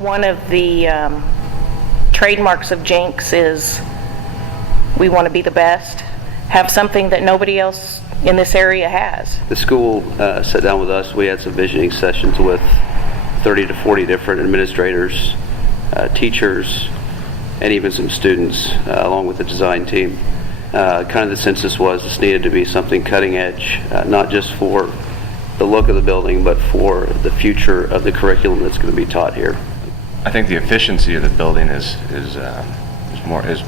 One of the trademarks of Jenks is we want to be the best, have something that nobody else in this area has. The school sat down with us. We had some visioning sessions with 30 to 40 different administrators, teachers, and even some students, along with the design team. Kind of the census was this needed to be something cutting edge, not just for the look of the building, but for the future of the curriculum that's going to be taught here. I think the efficiency of the building is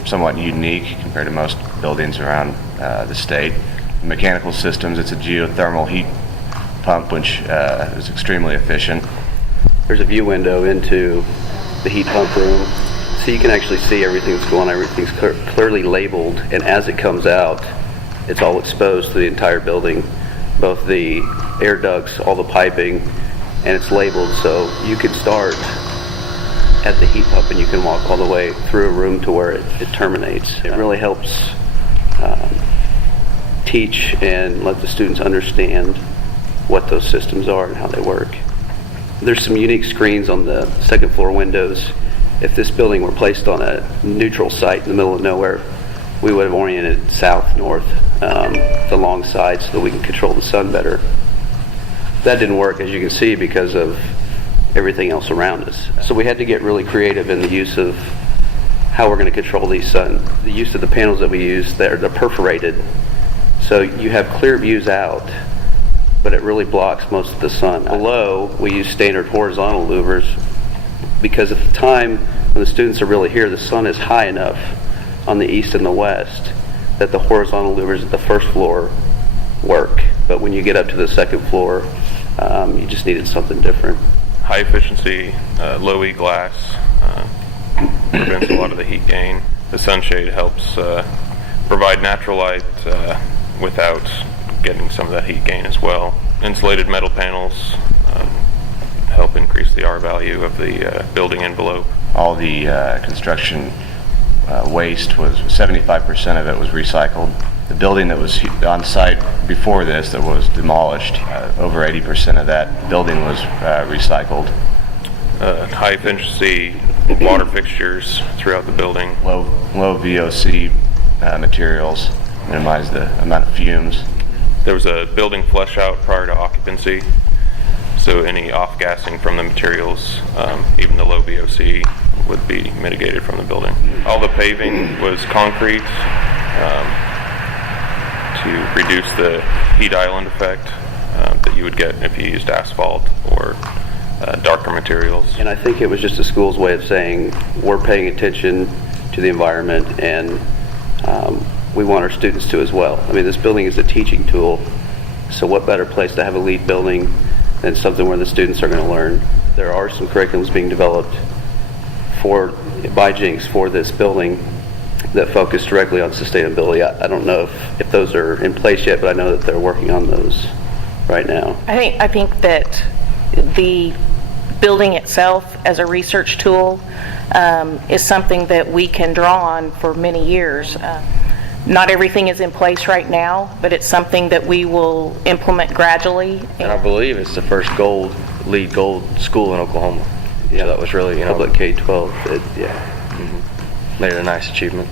somewhat unique compared to most buildings around the state. The mechanical systems, it's a geothermal heat pump, which is extremely efficient. There's a view window into the heat pump room, so you can actually see everything that's going on. Everything's clearly labeled, and as it comes out, it's all exposed to the entire building, both the air ducts, all the piping, and it's labeled, so you can start at the heat pump and you can walk all the way through a room to where it terminates. It really helps teach and let the students understand what those systems are and how they work. There's some unique screens on the second floor windows. If this building were placed on a neutral site in the middle of nowhere, we would have oriented south, north, the long side so that we can control the sun better. That didn't work, as you can see, because of everything else around us. So we had to get really creative in the use of how we're going to control these sun. The use of the panels that we use, they're perforated, so you have clear views out, but it really blocks most of the sun. Below, we use standard horizontal louvers because at the time when the students are really here, the sun is high enough on the east and the west that the horizontal louvers at the first floor work. But when you get up to the second floor, you just needed something different. High efficiency, low E glass prevents a lot of the heat gain. The sunshade helps provide natural light without getting some of that heat gain as well. Insulated metal panels help increase the R value of the building envelope. All the construction waste was 75% of it was recycled. The building that was on site before this that was demolished, over 80% of that building was recycled. High efficiency water fixtures throughout the building. Low VOC materials, minimize the amount of fumes. There was a building flush out prior to occupancy, so any off-gassing from the materials, even the low VOC, would be mitigated from the building. All the paving was concrete to reduce the heat island effect that you would get if you used asphalt or darker materials. And I think it was just the school's way of saying we're paying attention to the environment, and we want our students to as well. I mean, this building is a teaching tool, so what better place to have a LEED building than something where the students are going to learn. There are some curriculums being developed by Jenks for this building that focus directly on sustainability. I don't know if those are in place yet, but I know that they're working on those right now. I think that the building itself as a research tool is something that we can draw on for many years. Not everything is in place right now, but it's something that we will implement gradually. And I believe it's the first LEED gold school in Oklahoma. Yeah, so that was really, public K-12. made it a nice achievement.